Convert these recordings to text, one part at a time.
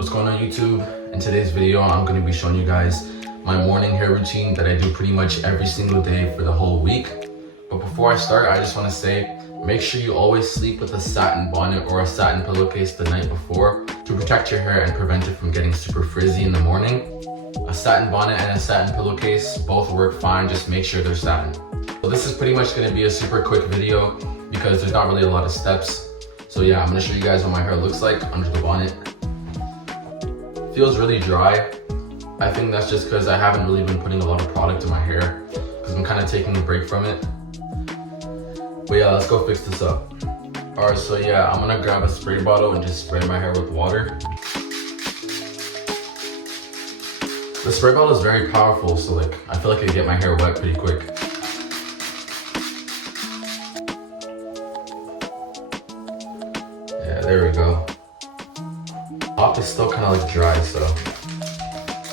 What's going on YouTube? In today's video, I'm going to be showing you guys my morning hair routine that I do pretty much every single day for the whole week. But before I start, I just want to say, make sure you always sleep with a satin bonnet or a satin pillowcase the night before to protect your hair and prevent it from getting super frizzy in the morning. A satin bonnet and a satin pillowcase both work fine, just make sure they're satin. So this is pretty much going to be a super quick video because there's not really a lot of steps. So yeah, I'm going to show you guys what my hair looks like under the bonnet. Feels really dry. I think that's just because I haven't really been putting a lot of product in my hair because I'm kind of taking a break from it. But yeah, let's go fix this up. Alright, so yeah, I'm gonna grab a spray bottle and just spray my hair with water. The spray bottle is very powerful, so like I feel like I get my hair wet pretty quick. Yeah, there we go. Top is still kind of like dry, so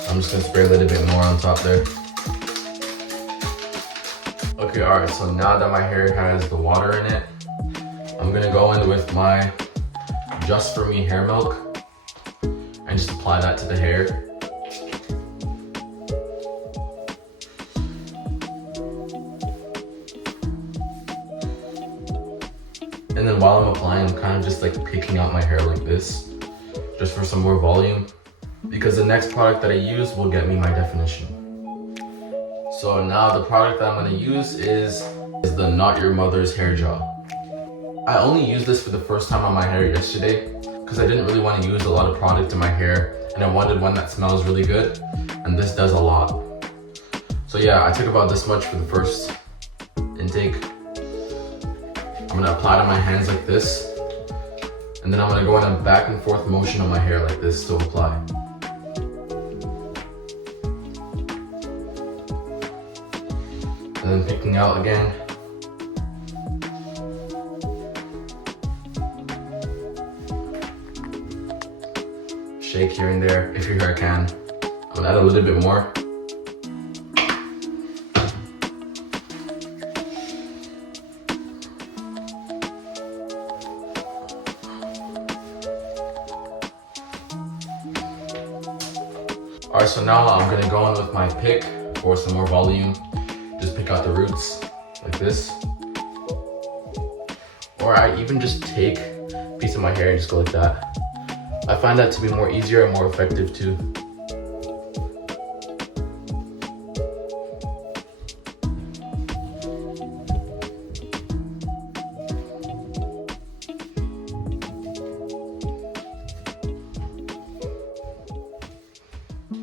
I'm just gonna spray a little bit more on top there. Okay, alright, so now that my hair has the water in it, I'm gonna go in with my Just For Me hair milk and just apply that to the hair. And then while I'm applying, I'm kind of just like picking out my hair like this, just for some more volume, because the next product that I use will get me my definition. So now the product that I'm going to use is the Not Your Mother's hair gel. I only used this for the first time on my hair yesterday because I didn't really want to use a lot of product in my hair and I wanted one that smells really good, and this does a lot. So yeah, I took about this much for the first intake. I'm going to apply it on my hands like this, and then I'm going to go in a back and forth motion on my hair like this to apply. And then picking out again. Shake here and there if your hair can. I'm gonna add a little bit more. Alright, so now I'm gonna go in with my pick for some more volume. Just pick out the roots like this. Or I even just take a piece of my hair and just go like that. I find that to be more easier and more effective too.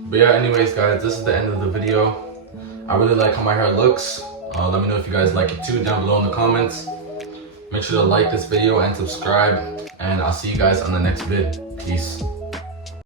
But yeah, anyways guys, this is the end of the video. I really like how my hair looks. Let me know if you guys like it too down below in the comments. Make sure to like this video and subscribe, and I'll see you guys on the next vid. Peace.